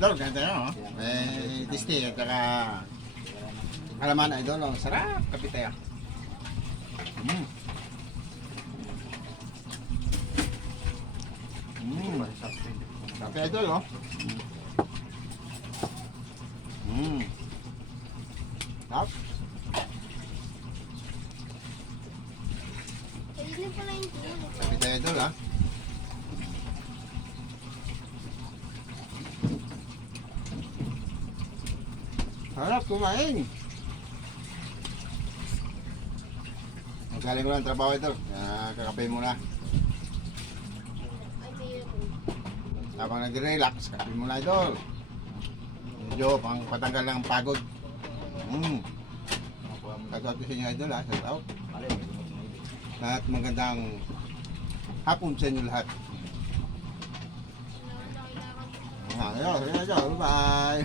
Idol, ganito yun, oh. May tasty at saka alaman, idol, oh. Sarap, kape tayo. Mm. Kape, idol, oh. Sarap. Kainin pala yung tulo. Kape tayo, idol, ah. Harap kumain. Magaling ko lang trabaho ito. Kakape muna. Ay, mayroon. Habang nag-relax, kape muna idol. Medyo pang patanggal ng pagod. Shoutout ko sa inyo idol ha. Shoutout. At magandang hapon sa inyo lahat. Wala na kailangan. Ayun, bye.